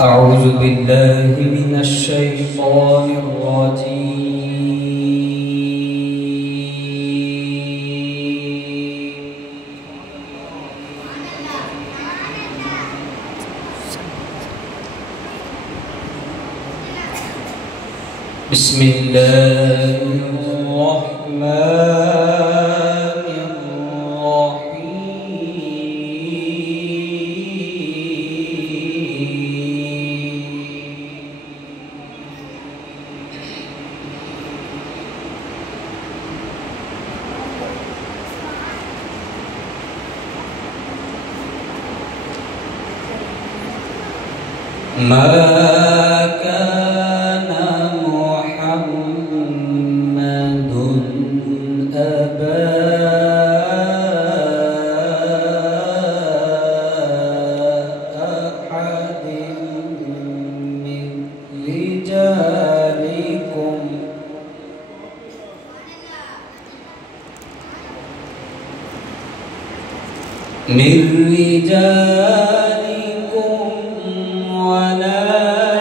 أعوذ بالله من الشيطان الرجيم. بسم الله الرحمن ما كان محمد أبا أحد من رجالكم ولكن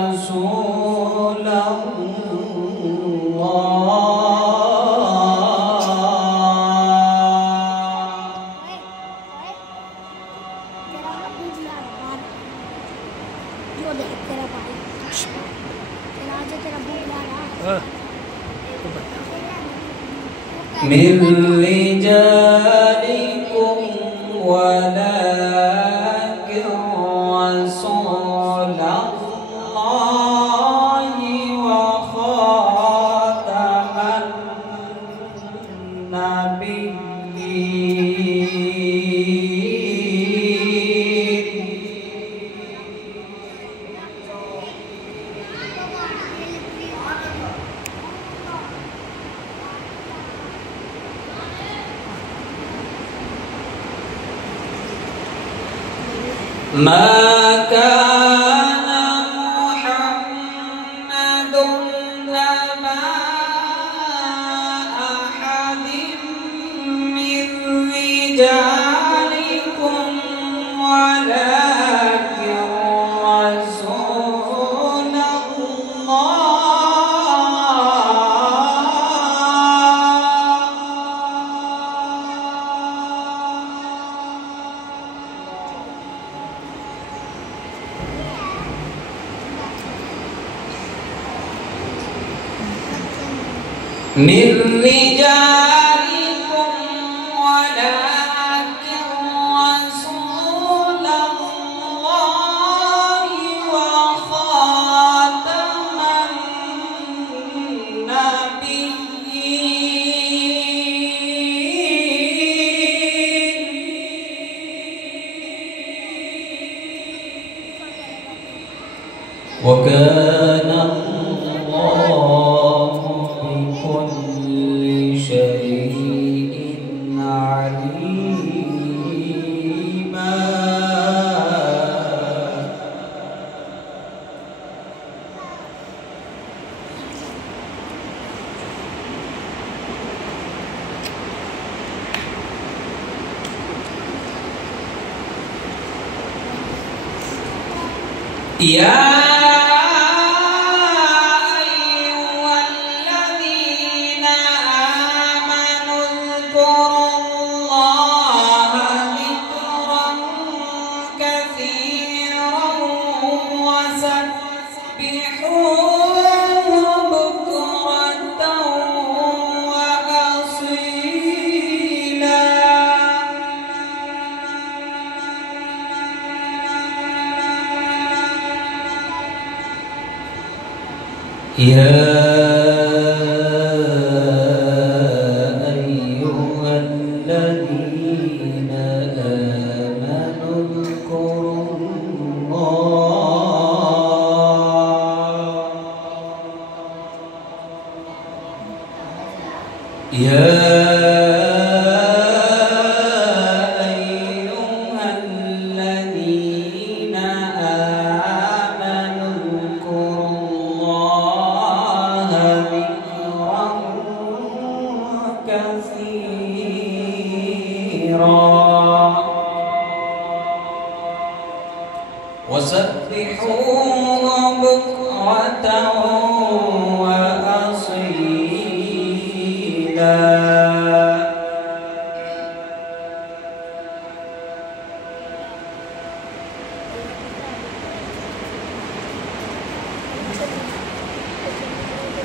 رسول من رجالكم ولكن رسول الله وخاتم النبيين. ما كان محمد أبا أحد من رجالكم ولكن رسول من رجالكم ولكن رسول الله وخاتم النبيين. وكان الله بكل شيء عليما. يا أيها الذين آمنوا اذكروا وسبحوه بكرة وأصيلا.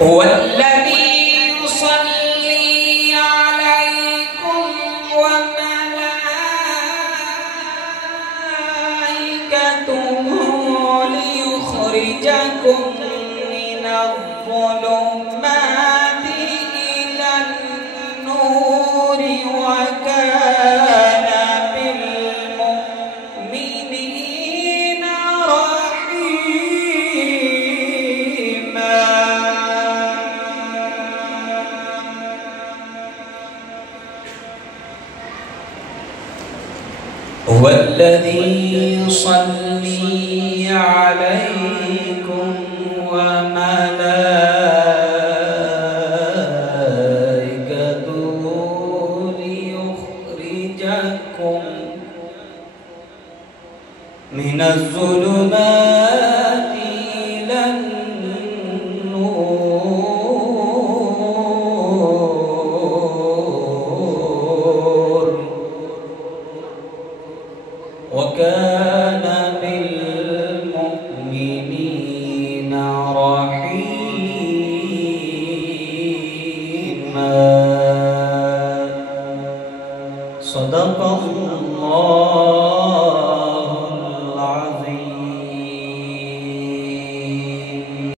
هو الذي يصلي عليكم وملائكته ليخرجكم من الظلمات إلى النور وكان بالمؤمنين رحيما. هو الذي يصلي عليكم وملائكته ليخرجكم من الظلمات